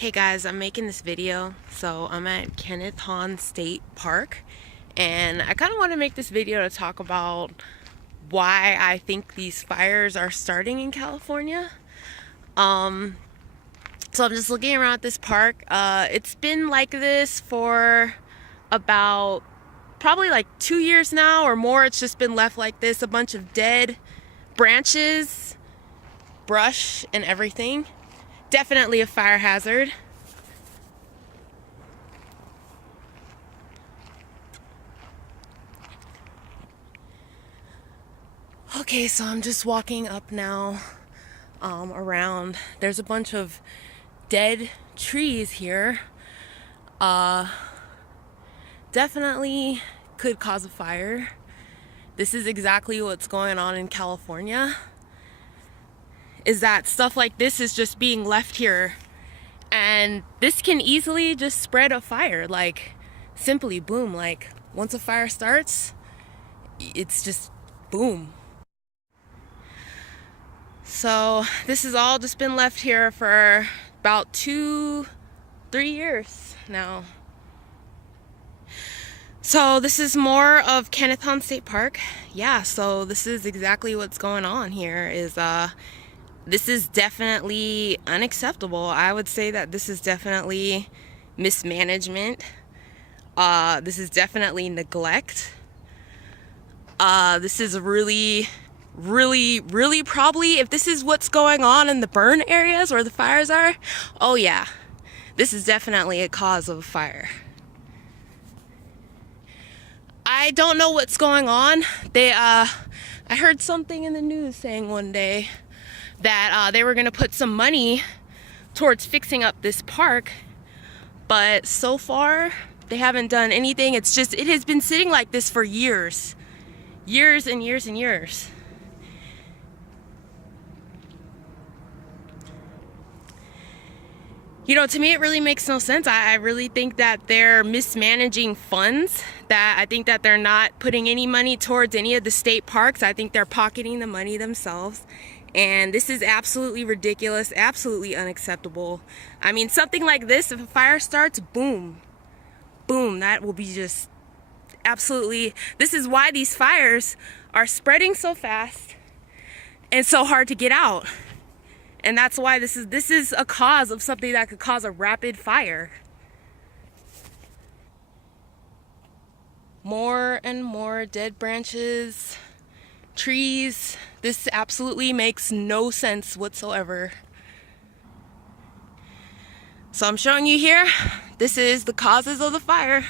Hey guys, I'm making this video. So I'm at Kenneth Hahn State Park, and I kind of want to make this video to talk about why I think these fires are starting in California. So I'm just looking around at this park. It's been like this for about probably like 2 years now or more. It's just been left like this, a bunch of dead branches, brush, and everything. Definitely a fire hazard. Okay, so I'm just walking up now around. There's a bunch of dead trees here. Definitely could cause a fire. This is exactly what's going on in California. Is that stuff like this is just being left here, and this can easily just spread a fire, like simply boom. Like once a fire starts, it's just boom. So this has all just been left here for about 2-3 years now. So this is more of Kenneth Hahn State Park. Yeah, so this is exactly what's going on here. This is definitely unacceptable. I would say that this is definitely mismanagement. This is definitely neglect. This is really probably, if this is what's going on in the burn areas where the fires are, oh yeah, this is definitely a cause of a fire. I don't know what's going on. I heard something in the news saying one day that they were gonna put some money towards fixing up this park, but so far they haven't done anything. It has been sitting like this for years and years and years. You know, to me, it really makes no sense. I really think that they're mismanaging funds, that I think that they're not putting any money towards any of the state parks. I think they're pocketing the money themselves. And this is absolutely ridiculous, absolutely unacceptable. I mean, something like this, if a fire starts, boom, boom, that will be just absolutely, this is why these fires are spreading so fast and so hard to get out. And that's why this is a cause of something that could cause a rapid fire. More and more dead branches, trees. This absolutely makes no sense whatsoever. So I'm showing you here, this is the causes of the fire.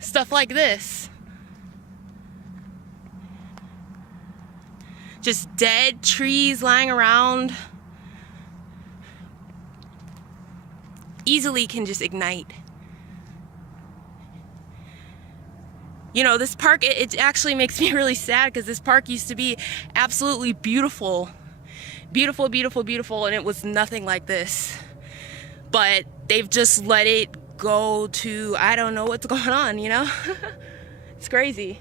Stuff like this. Just dead trees lying around. Easily can just ignite. You know, this park, it actually makes me really sad, because this park used to be absolutely beautiful. Beautiful, beautiful, beautiful, and it was nothing like this. But they've just let it go to, I don't know what's going on, you know? It's crazy.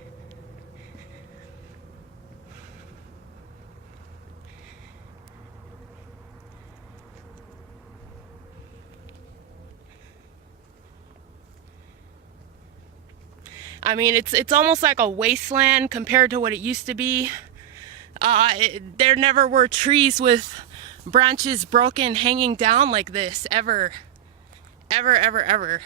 I mean, it's almost like a wasteland compared to what it used to be. There never were trees with branches broken, hanging down like this, ever. Ever, ever, ever.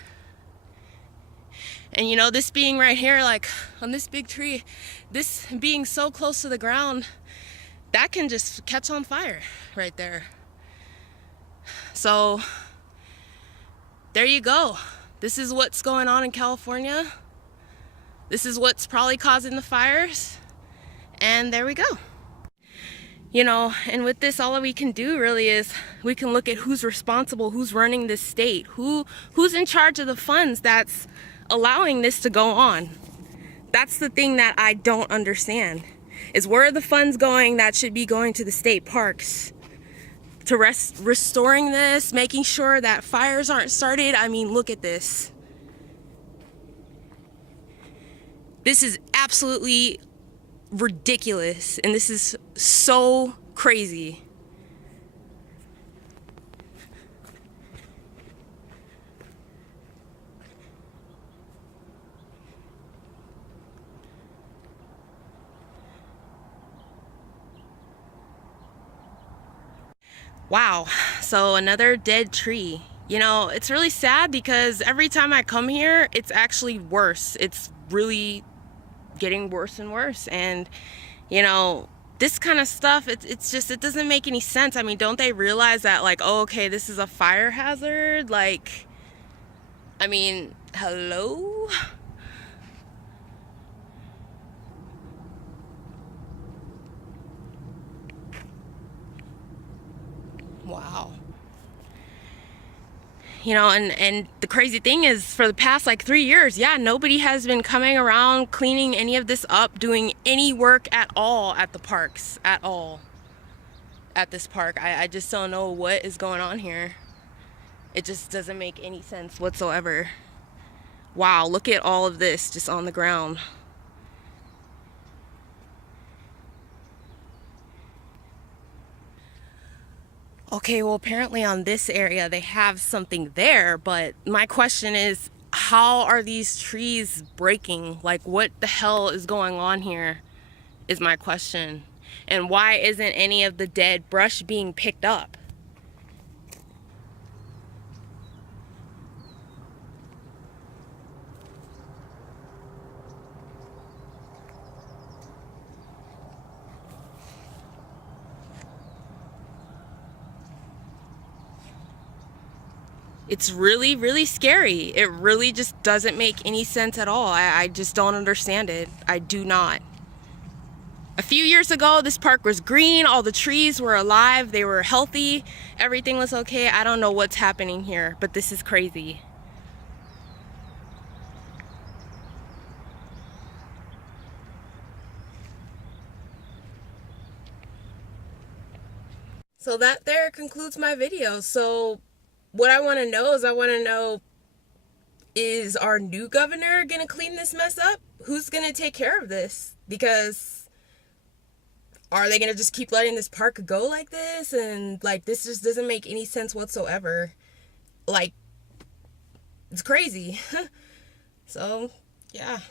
And you know, this being right here, like on this big tree, this being so close to the ground, that can just catch on fire right there. So, there you go. This is what's going on in California. This is what's probably causing the fires, and there we go. You know, and with this, all we can do really is we can look at who's responsible, who's running this state, who's in charge of the funds that's allowing this to go on. That's the thing that I don't understand, is where are the funds going that should be going to the state parks? To restoring this, making sure that fires aren't started. I mean, look at this. This is absolutely ridiculous, and this is so crazy. Wow, so another dead tree. You know, it's really sad because every time I come here, it's actually worse. It's really getting worse and worse. And, you know, this kind of stuff, it's just, it doesn't make any sense. I mean, don't they realize that, like, oh, okay, this is a fire hazard? Like, I mean, hello? Wow. You know, and the crazy thing is, for the past like 3 years, yeah, nobody has been coming around cleaning any of this up, doing any work at all at the parks, at all, at this park. I just don't know what is going on here. It just doesn't make any sense whatsoever. Wow, look at all of this just on the ground. Okay, well, apparently on this area they have something there, but my question is, how are these trees breaking? Like, what the hell is going on here is my question. And why isn't any of the dead brush being picked up? It's really, really scary. It really just doesn't make any sense at all. I just don't understand it. I do not. A few years ago, this park was green. All the trees were alive. They were healthy. Everything was okay. I don't know what's happening here, but this is crazy. So that there concludes my video. So what I want to know is, is our new governor going to clean this mess up? Who's going to take care of this? Because are they going to just keep letting this park go like this? And like, this just doesn't make any sense whatsoever. Like, it's crazy. So, yeah.